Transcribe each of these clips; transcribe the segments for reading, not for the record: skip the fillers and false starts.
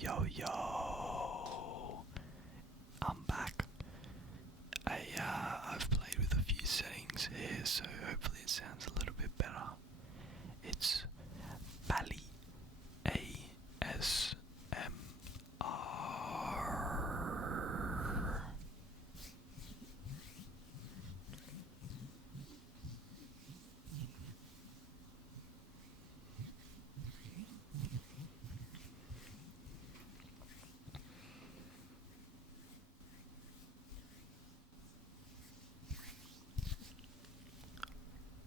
Yo, I'm back. I've played with a few settings here, so hopefully it sounds a little bit better. It's Bally, ASMR.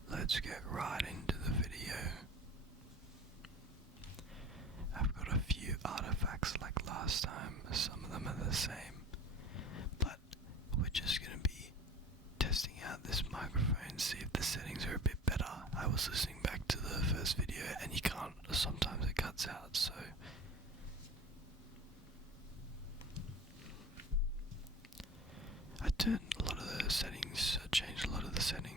Let's get right into the video. I've got a few artifacts like last time, some of them are the same, but we're just going to be testing out this microphone, see if the settings are a bit better. I was listening back to the first video and you can't, sometimes it cuts out, so I turned a lot of the settings, changed a lot of the settings.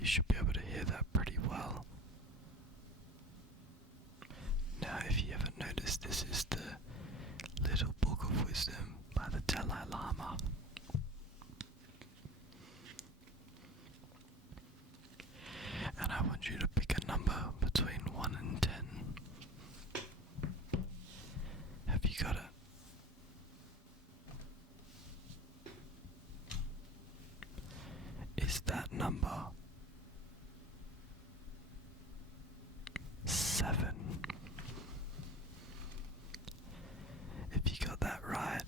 You should be able to hear that pretty well. Now, if you haven't noticed, this is the Little Book of Wisdom by the Dalai Lama. And I want you to pick a number between 1 and 10. Have you got it? Is that number 7? If you got that right,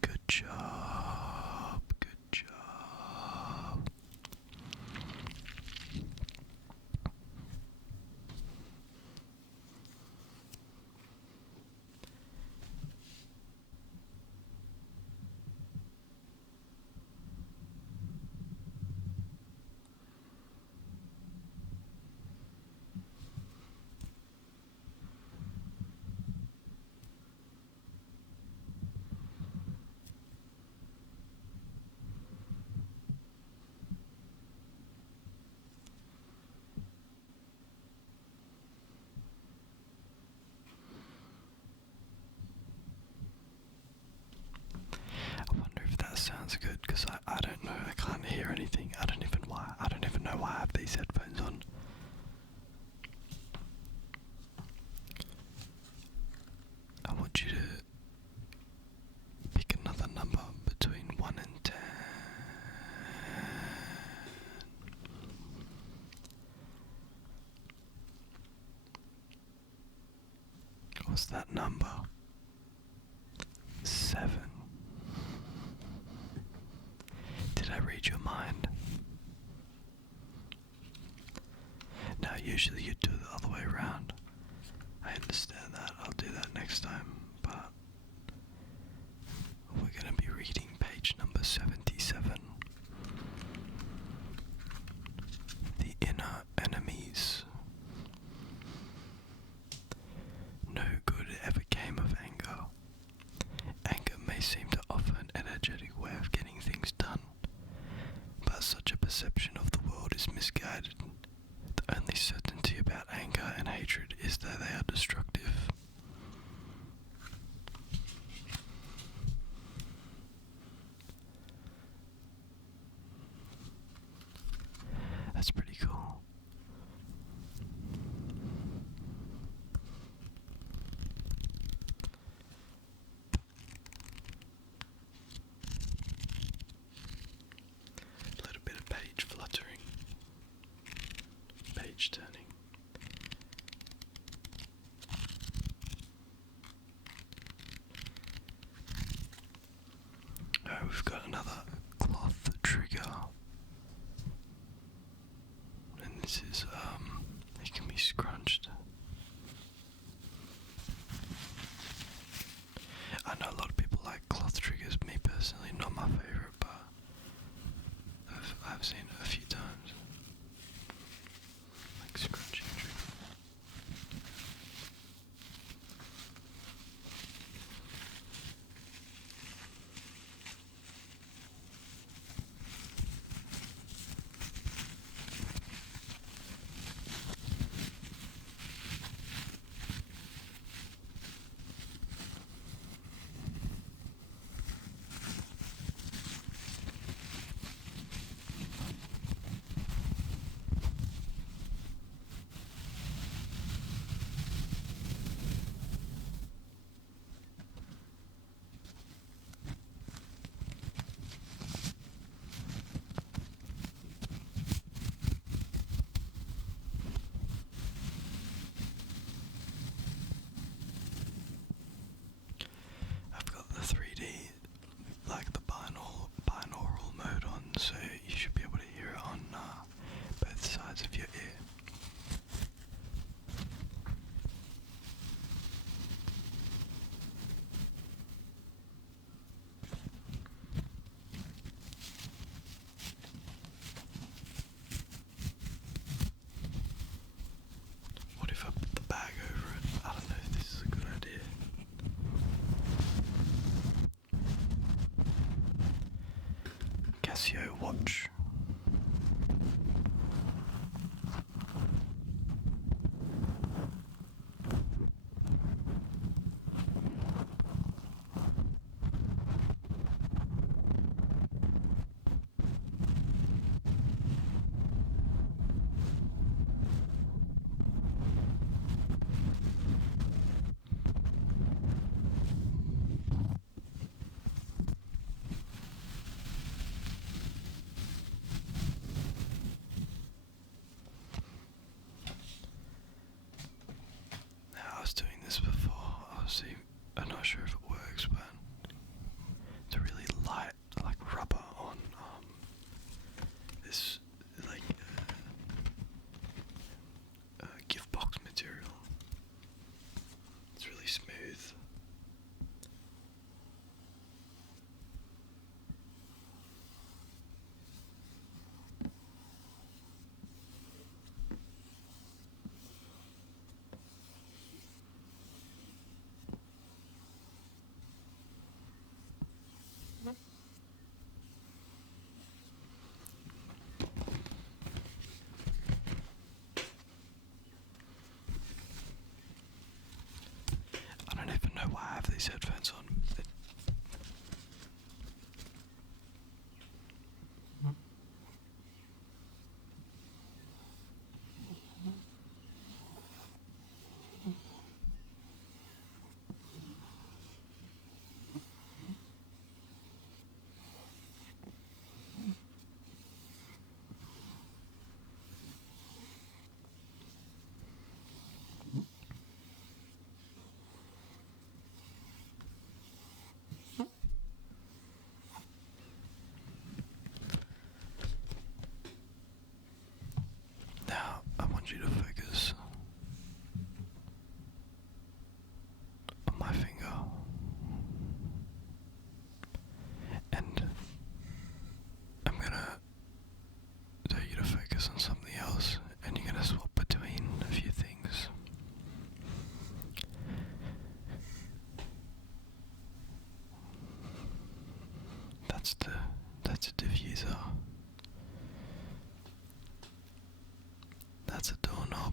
good job, good job. I wonder if that sounds good, because I don't know, I can't hear anything. I don't even know why I have these headphones on. I want you to pick another number between 1 and 10. What's that number? 7. Did I read your mind? Now, usually you do it the other way around. I understand that. I'll do that next time. But we're going to be reading page number 77. The Inner Enemies. No good ever came of anger. Anger may seem to offer an energetic way of getting things done, but such a perception of the world is misguided. The only certainty about anger and hatred is that they are destructive. That's pretty cool. A little bit of page fluttering, page turning. another cloth trigger, and this is it can be scrunched. I know a lot of people like cloth triggers. Me personally, not my favourite, but I've seen it a few times. Like scrunching trigger. I've got the 3D, like the binaural mode on, so you should be able to hear it on both sides of your ear. What if I put the bag over it? I don't know if this is a good idea. Casio watch. Now, I was doing this before. I'm not sure if it works, but it's a really light, like rubber on this like gift box material. It's really smooth. I don't even know why I have these headphones on. Now, I want you to focus on my finger, and I'm gonna tell you to focus on something else, and you're gonna swap between a few things. That's a diffuser. That's a doorknob.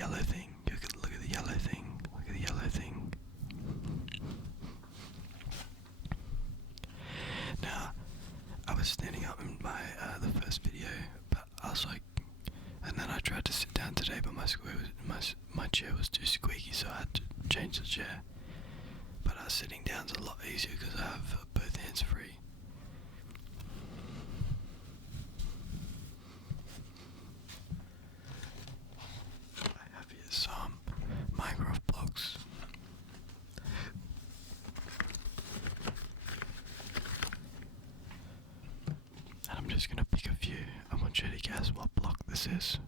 yellow thing. Look at the yellow thing. Look at the yellow thing. Now, I was standing up in my the first video, but I was like, and then I tried to sit down today, but my chair was too squeaky, so I had to change the chair. But sitting down's a lot easier because I have both hands free. I have here some Minecraft blocks. And I'm just gonna pick a few. I want you to guess what block this is.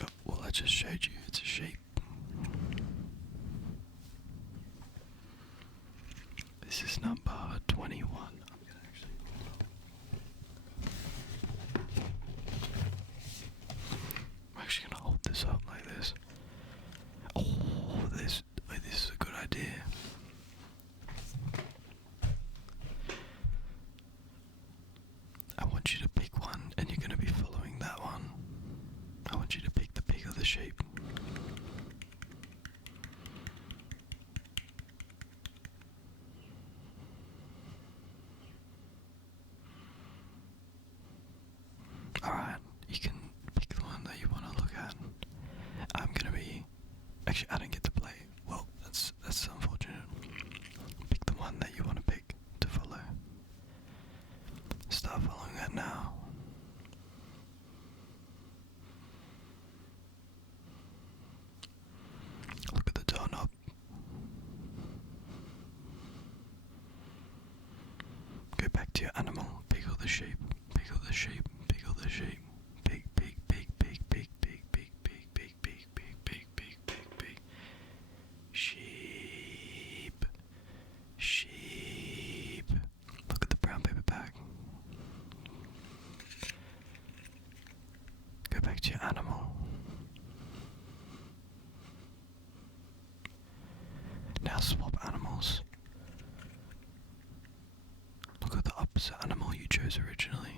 Oh, well, I just showed you it's a sheep. This is number 21. I'm actually gonna hold this up like this. Oh, this is a good idea. I want you to pick one, and you're gonna be following that one. I want you to pick the pig or the sheep. Alright, you can pick the one that you want to look at. I'm gonna be... Actually, I didn't get to play. Well, that's unfortunate. Pick the one that you want to pick to follow. Start following that now. Look at the doorknob. Go back to your animal. Pig or the sheep. Pig or the sheep. Pig or the sheep. Pig, pig, pig, pig, pig, pig, pig, pig, pig, pig, pig, pig, pig, pig, pig. Sheep. Sheep. Look at the brown paper bag. Go back to your animal. Now swap animals. Look at the opposite animal you chose originally.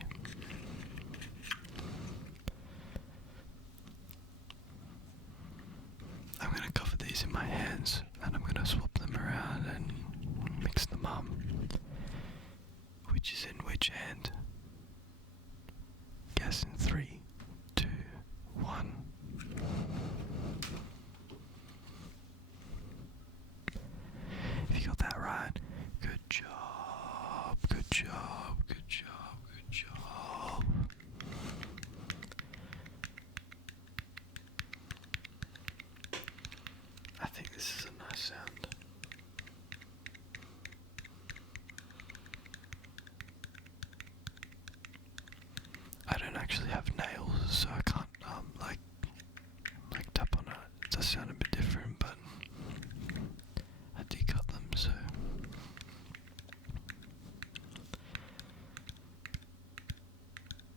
I'm going to cover these in my hands and I'm going to swap them around and mix them up. Which is in which hand? Guess in 3, 2, 1. If you got that right, good job, good job, good job, good job. I think this is a nice sound. I don't actually have nails, so I can't like tap on it. It does sound a bit different, but I decut them, so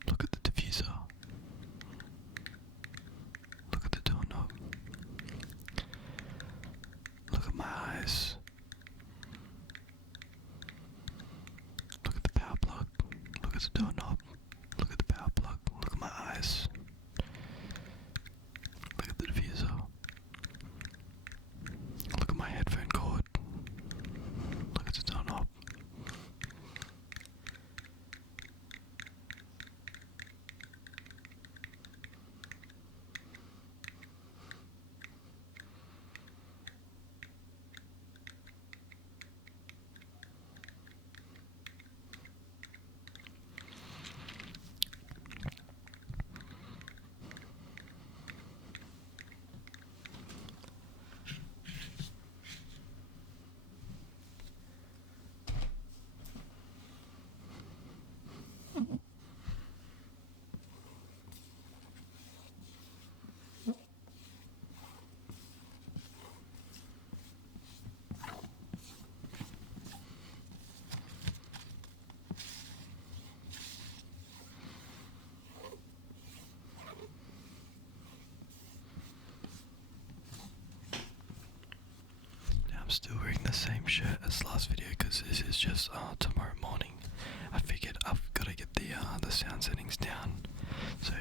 look at the diffuser. Look at the doorknob. Look at my eyes. Look at the power plug. Look at the doorknob. Look at the power plug. Look at my eyes. Look at the diffuser. Look at my headphone cord. Look at the doorknob. I'm still wearing the same shirt as last video because this is just tomorrow morning. I figured I've got to get the sound settings down, so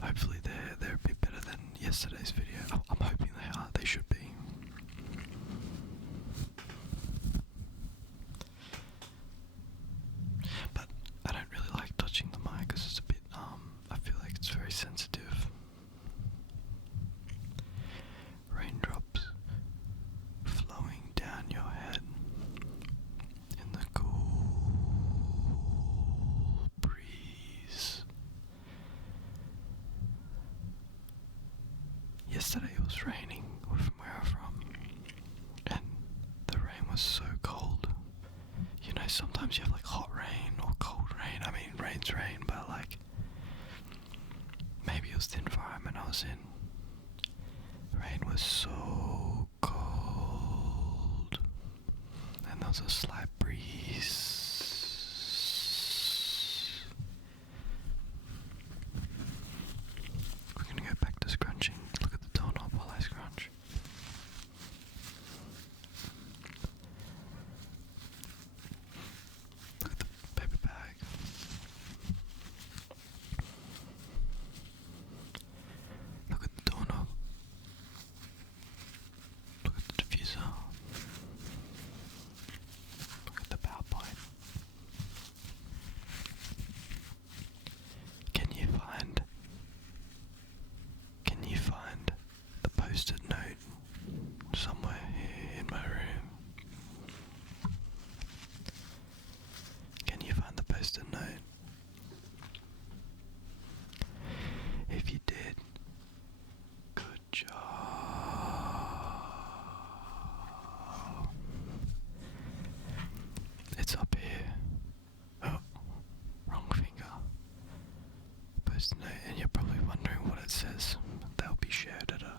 hopefully they're a bit better than yesterday's video. I'm hoping they are. They should be. But I don't really like touching the mic because it's a bit I feel like it's very sensitive. Raindrops flowing down your head in the cool breeze. Yesterday it was raining from where I'm from, and the rain was so cold. You know, sometimes you have like hot rain or cold rain. I mean, rain's rain, but like maybe it was the environment I was in. Rain was so cold, and there was a slight breeze. We're gonna go back to scrunching. Look at the doorknob while I scrunch. Look at the paper bag. Look at the doorknob. Look at the diffuser. Look at the PowerPoint. Can you find the post-it note somewhere here in my room? Can you find the post-it note? If you did, good job. It's up here. Oh, wrong finger. Post-it note, and you're probably wondering what it says. They'll be shared at a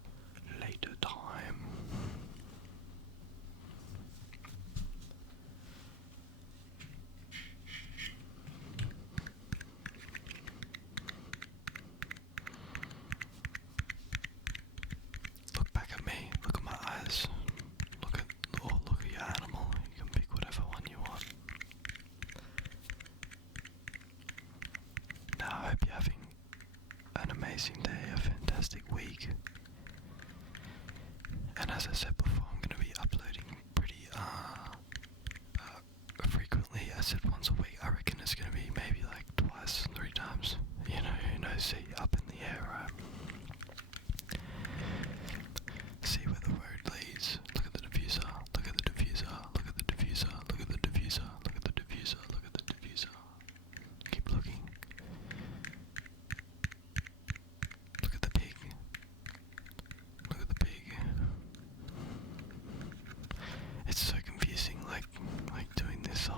later time. Look back at me. Look at my eyes. Look at your animal. You can pick whatever one you want. Now I hope you're having an amazing day, a fantastic week. And as I said before, I'm going to be uploading pretty frequently. I said once a week. I reckon it's going to be maybe like twice, 3 times. You know, who knows? See, up in the air, right? See where the road leads. Look at the diffuser. Look at the diffuser. Look at the diffuser. Look at the diffuser. Look at the diffuser. Look at the diffuser. Keep looking. Look at the pig. Look at the pig. It's so confusing, like doing this,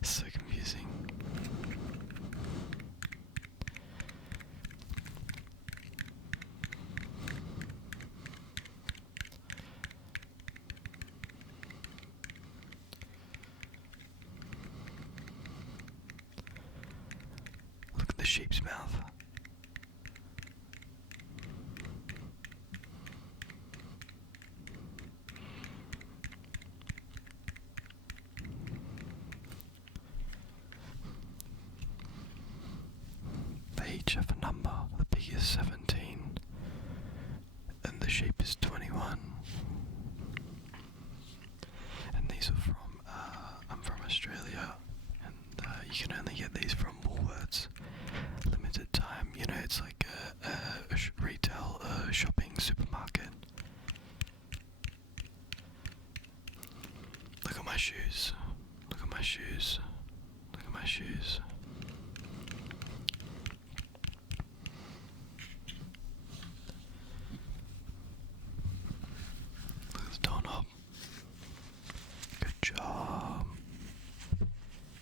it's so confusing. Look at the sheep's mouth. They each have a number. The pig is 17 and the sheep is 21. And these are from I'm from Australia, and you can only get these from Woolworths. Limited time, you know, it's like a retail shopping supermarket. Look at my shoes. Look at my shoes. Look at my shoes. Look at the doorknob. Good job.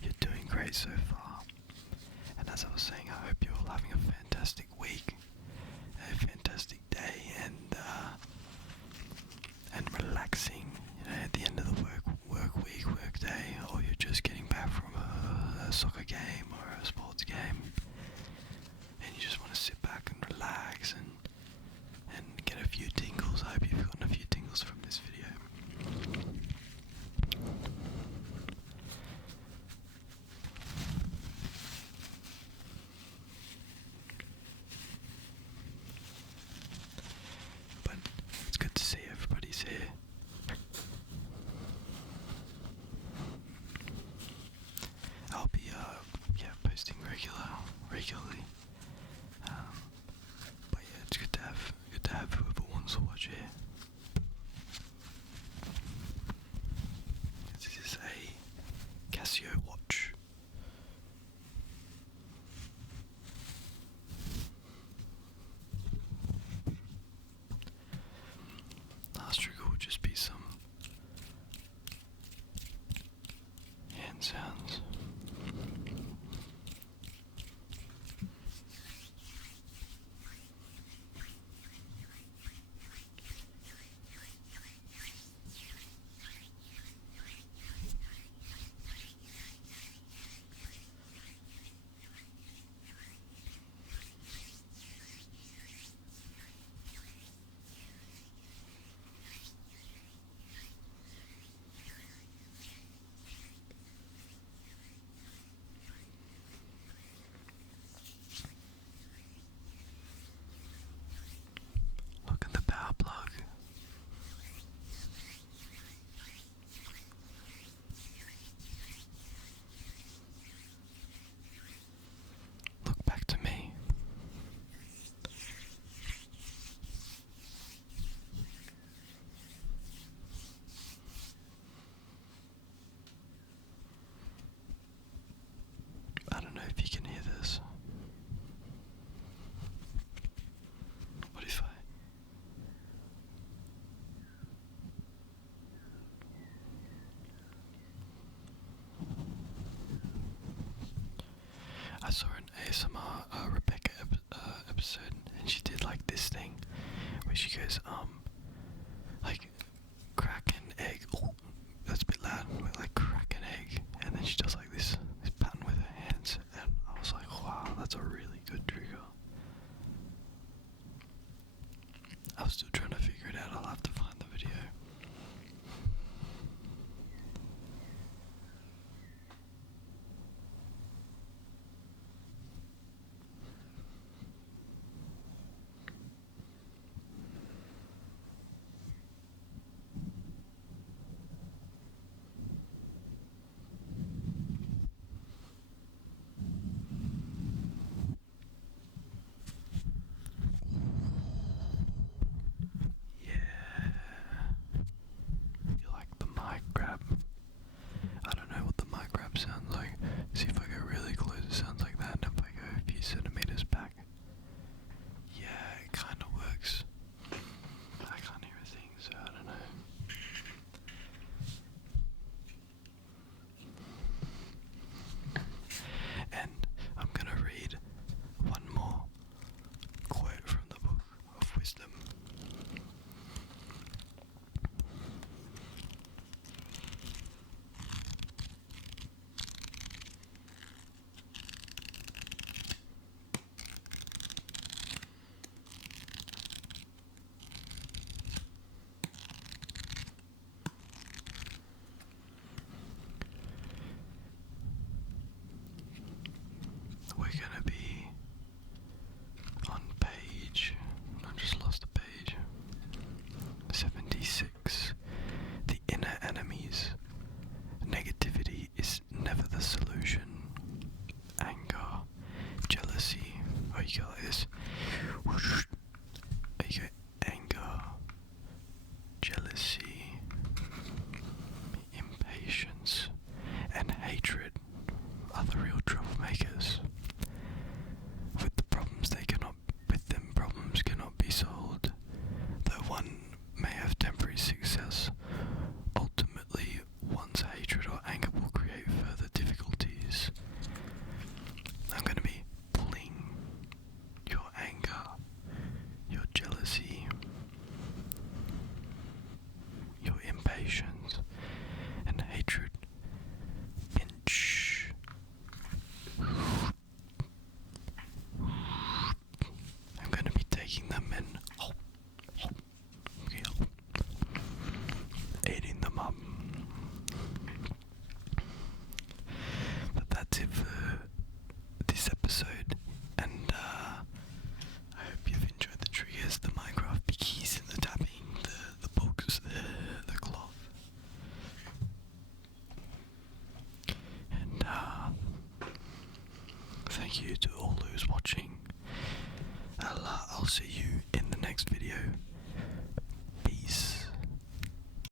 You're doing great so far. And as I was saying, I hope you're all having a fantastic week, a fantastic day, and relaxing. You know, at the end of the work week, work day, or you're just getting back from a soccer game or a sports game, and you just want to sit back and relax and get a few tingles. I hope you feel I'm still trying to figure it out. I'll have to find the video. Yeah. You like the mic grab? I don't know what the mic grab sounds like. See if I go really close, it sounds like that. And if I go a few centimeters back, yeah, it kind of works. I can't hear a thing, so I don't know. And I'm gonna read one more quote from the book of wisdom. We're gonna be on page, I just lost the page, 76. The inner enemies. Negativity is never the solution. Anger, jealousy, oh you go like this, you go anger, jealousy, impatience, and hatred are the real troublemakers. With them problems cannot be solved. Though one may have temporary success, ultimately one's hatred or anger will create further difficulties. I'm going to be pulling your anger, your jealousy, your impatience, and hatred. Pinch. I'm going to be taking them and eating them up. But that's it for this episode, and I hope you've enjoyed the triggers, the Minecraft bickies, and the tapping, the books, the cloth. And thank you to all who's watching. I'll see you